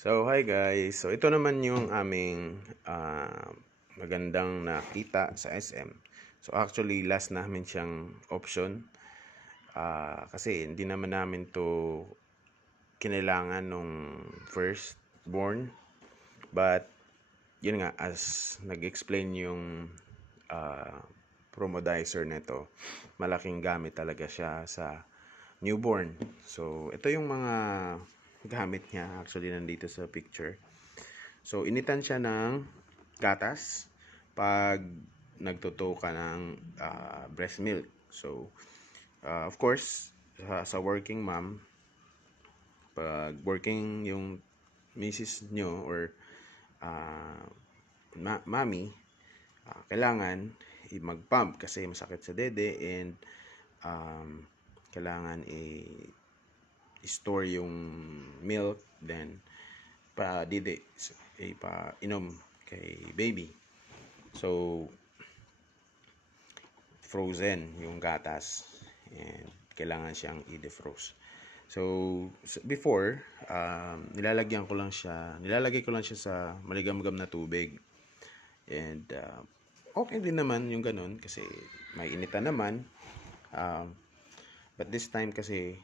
So, hi guys. So, ito naman yung aming magandang nakita sa SM. So, actually, last namin siyang option. Kasi hindi naman namin to kinailangan nung first born. But, yun nga, as nag-explain yung promodizer nito, malaking gamit talaga siya sa newborn. So, ito yung mga gamit niya. Actually, nandito sa picture. So, initan siya ng gatas pag nagtuto ka ng breast milk. So, of course, sa working mom, pag working yung misis nyo or uh, mami, kailangan mag-pump kasi masakit sa dede and kailangan i-store yung milk then pa dede pa inom kay baby. So frozen yung gatas and kailangan siyang i-defrost. So before nilalagay ko lang siya sa maligam-gam na tubig and okay din naman yung ganun kasi may initan naman, but this time kasi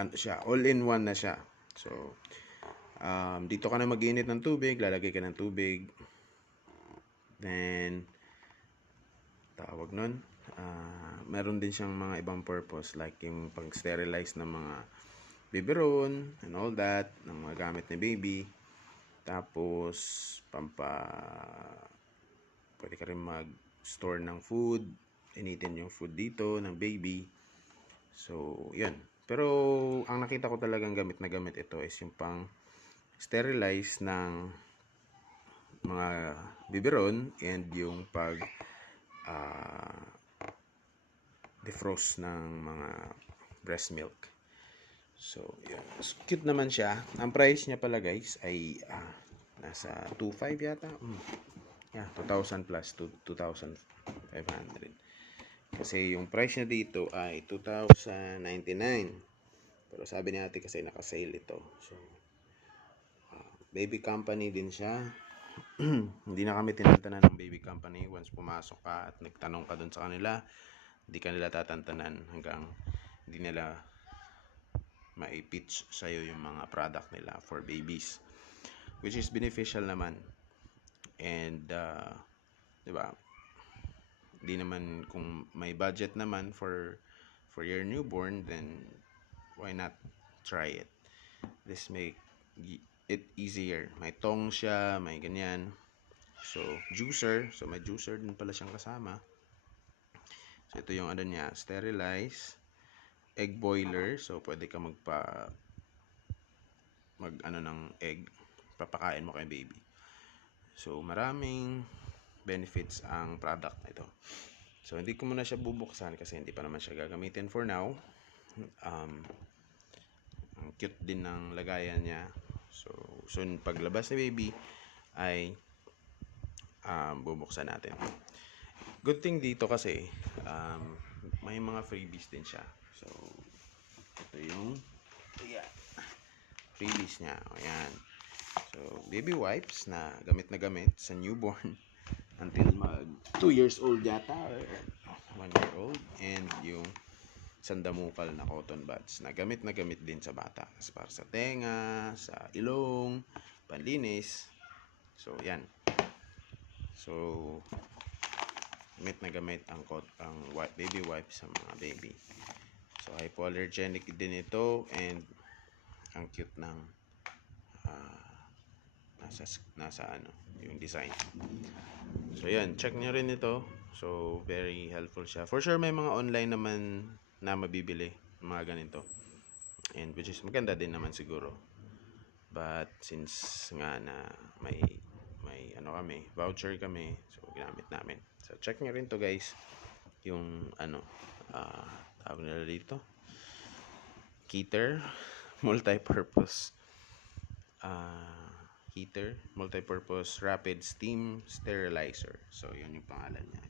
ano siya, all in one na siya. So dito ka na mag-init ng tubig, lalagay ka ng tubig, then tawag nun, meron din siyang mga ibang purpose like yung pag-sterilize ng mga biberon and all that, ng mga gamit ni baby. Tapos pwede ka rin mag-store ng food, initin yung food dito ng baby. So yun, pero ang nakita ko talagang gamit na gamit ito is yung pang sterilize ng mga biberon and yung pag defrost ng mga breast milk. So, yun. Cute naman siya. Ang price niya pala guys ay nasa 2,500 yata. Yeah, 2,000 plus to 2,500. Kasi yung price niya dito ay 2,099. Pero sabi ni ate kasi naka-sale ito. So, baby company din siya. Hindi na kami tinatanan ng baby company. Once pumasok ka at nagtanong ka dun sa kanila, hindi ka nila tatantanan hanggang hindi nila mai-pitch sa'yo yung mga product nila for babies, which is beneficial naman. And diba, hindi naman, kung may budget naman for your newborn, then why not try it. This make it easier. May tong siya, may ganyan. So juicer, so may juicer din pala siyang kasama. So ito yung ano niya, sterilize, egg boiler, so pwede ka mag ng egg, papakain mo kay baby. So maraming benefits ang product nito. So hindi ko muna siya bubuksan kasi hindi pa naman siya gagamitin for now. Ang cute din ng lagayan niya. So soon paglabas ni baby ay bubuksan natin. Good thing dito kasi may mga freebies din siya. So ito yung freebies niya. Ayan. So baby wipes na gamit sa newborn until mag 2 years old yata or 1 year old, and yung sandamukal na cotton buds na gamit din sa bata para sa tenga, sa ilong, panlinis. So yan. So gamit ang baby wipes sa mga baby. So hypoallergenic din ito and ang cute ng nasa yung design. So yan, check nyo rin ito. So very helpful siya. For sure may mga online naman na mabibili mga ganito, and which is maganda din naman siguro. But since nga na may kami, voucher kami, so ginamit namin. So check nyo rin to guys, yung tawag nila dito, heater, multi-purpose heater, multi-purpose rapid steam sterilizer. So yun yung pangalan niya.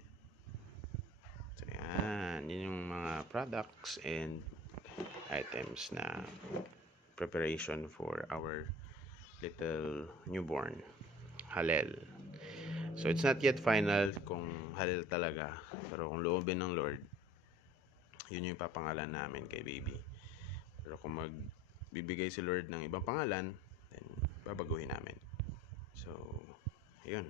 So yan, yun yung mga products and items na preparation for our little newborn, Halel. So it's not yet final kung Halel talaga, pero kung loobin ng Lord, yun yung papangalan namin kay baby. Pero kung magbibigay si Lord ng ibang pangalan, then babaguhin namin. So, yun.